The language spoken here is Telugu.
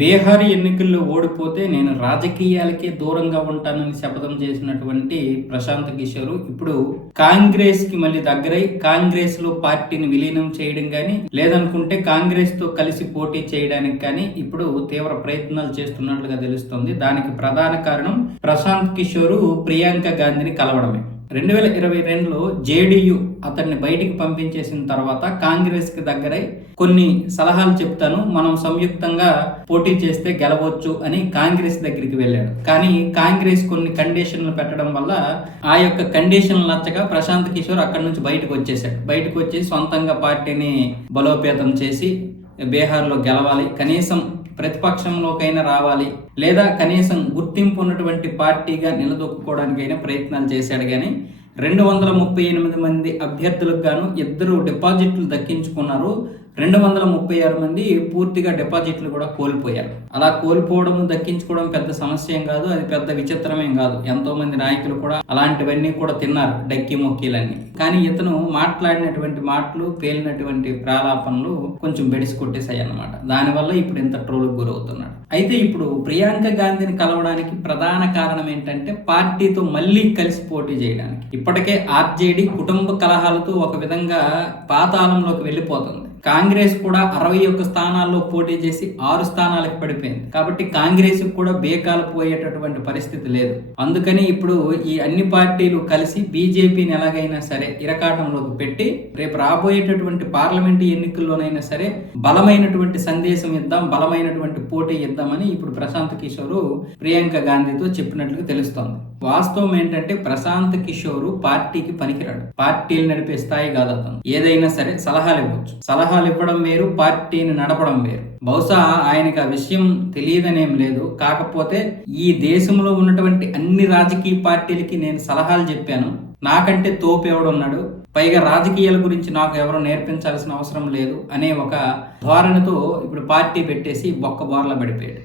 బీహార్ ఎన్నికల్లో ఓడిపోతే నేను రాజకీయాలకే దూరంగా ఉంటానని శపథం చేసినటువంటి ప్రశాంత్ కిషోర్ ఇప్పుడు కాంగ్రెస్కి మళ్ళీ దగ్గరై కాంగ్రెస్లో పార్టీని విలీనం చేయడం కానీ లేదనుకుంటే కాంగ్రెస్తో కలిసి పోటీ చేయడానికి కానీ ఇప్పుడు తీవ్ర ప్రయత్నాలు చేస్తున్నట్లుగా తెలుస్తోంది. దానికి ప్రధాన కారణం ప్రశాంత్ కిషోర్ ప్రియాంక గాంధీని కలవడమే. రెండు వేల ఇరవై రెండులో జేడీయూ అతన్ని బయటికి పంపించేసిన తర్వాత కాంగ్రెస్కి దగ్గరై కొన్ని సలహాలు చెప్తాను. మనం సంయుక్తంగా పోటీ చేస్తే గెలవచ్చు అని కాంగ్రెస్ దగ్గరికి వెళ్ళాడు. కానీ కాంగ్రెస్ కొన్ని కండిషన్లు పెట్టడం వల్ల ఆ యొక్క కండిషన్లు నచ్చగా ప్రశాంత్ కిషోర్ అక్కడి నుంచి బయటకు వచ్చేసాడు బయటకు వచ్చి సొంతంగా పార్టీని బలోపేతం చేసి బీహార్లో గెలవాలి. కనీసం ప్రతిపక్షంలోకైనా రావాలి లేదా కనీసం గుర్తింపు ఉన్నటువంటి పార్టీగా నిలదొక్కుకోవడానికైనా ప్రయత్నాలు చేశాడు కానీ రెండు వందల ముప్పై ఎనిమిది మంది అభ్యర్థులకు గాను ఇద్దరు డిపాజిట్లు దక్కించుకున్నారు. రెండు వందల ముప్పై ఆరు మంది పూర్తిగా డిపాజిట్లు కూడా కోల్పోయారు. అలా కోల్పోవడం దక్కించుకోవడం పెద్ద సమస్య ఏం కాదు అది పెద్ద విచిత్రమేం కాదు. ఎంతో మంది నాయకులు కూడా అలాంటివన్నీ కూడా తిన్నారు డక్కి మొక్కీలన్నీ. కానీ ఇతను మాట్లాడినటువంటి మాటలు పేలినటువంటి ప్రాలాపనలు కొంచెం బెడిసి కొట్టేశాయి అన్నమాట దానివల్ల ఇప్పుడు ఇంత ట్రోల్కి గురవుతున్నాడు. అయితే ఇప్పుడు ప్రియాంక గాంధీని కలవడానికి ప్రధాన కారణం ఏంటంటే పార్టీతో మళ్ళీ కలిసి పోటీ చేయడానికి. ఇప్పటికే ఆర్జేడీ కుటుంబ కలహాలతో ఒక విధంగా పాతాళంలోకి వెళ్ళిపోతుంది. కానీ కాంగ్రెస్ కూడా అరవై ఒక్క స్థానాల్లో పోటీ చేసి ఆరు స్థానాలకు పడిపోయింది. కాబట్టి కాంగ్రెస్ కూడా బేకాలు పోయేటటువంటి పరిస్థితి లేదు. అందుకని ఇప్పుడు ఈ అన్ని పార్టీలు కలిసి బీజేపీని ఎలాగైనా సరే ఇరకాటంలోకి పెట్టి రేపు రాబోయేటటువంటి పార్లమెంటు ఎన్నికల్లోనైనా సరే బలమైనటువంటి సందేశం ఇద్దాం బలమైనటువంటి పోటీ ఇద్దామని ఇప్పుడు ప్రశాంత్ కిషోర్ ప్రియాంక గాంధీతో చెప్పినట్లుగా తెలుస్తోంది. వాస్తవం ఏంటంటే ప్రశాంత్ కిషోర్ పార్టీకి పనికిరాడు. పార్టీలు నడిపే స్థాయి కాదు అతను. ఏదైనా సరే సలహాలు ఇవ్వచ్చు. సలహాలు ఇవ్వడం వేరు పార్టీని నడపడం వేరు. బహుశా ఆయనకి ఆ విషయం తెలియదనేం లేదు. కాకపోతే ఈ దేశంలో ఉన్నటువంటి అన్ని రాజకీయ పార్టీలకి నేను సలహాలు చెప్పాను. నాకంటే తోపు ఎవడున్నాడు? పైగా రాజకీయాల గురించి నాకు ఎవరు నేర్పించాల్సిన అవసరం లేదు అనే ఒక ధోరణితో ఇప్పుడు పార్టీ పెట్టేసి బొక్క బోర్ల పడిపోయాడు.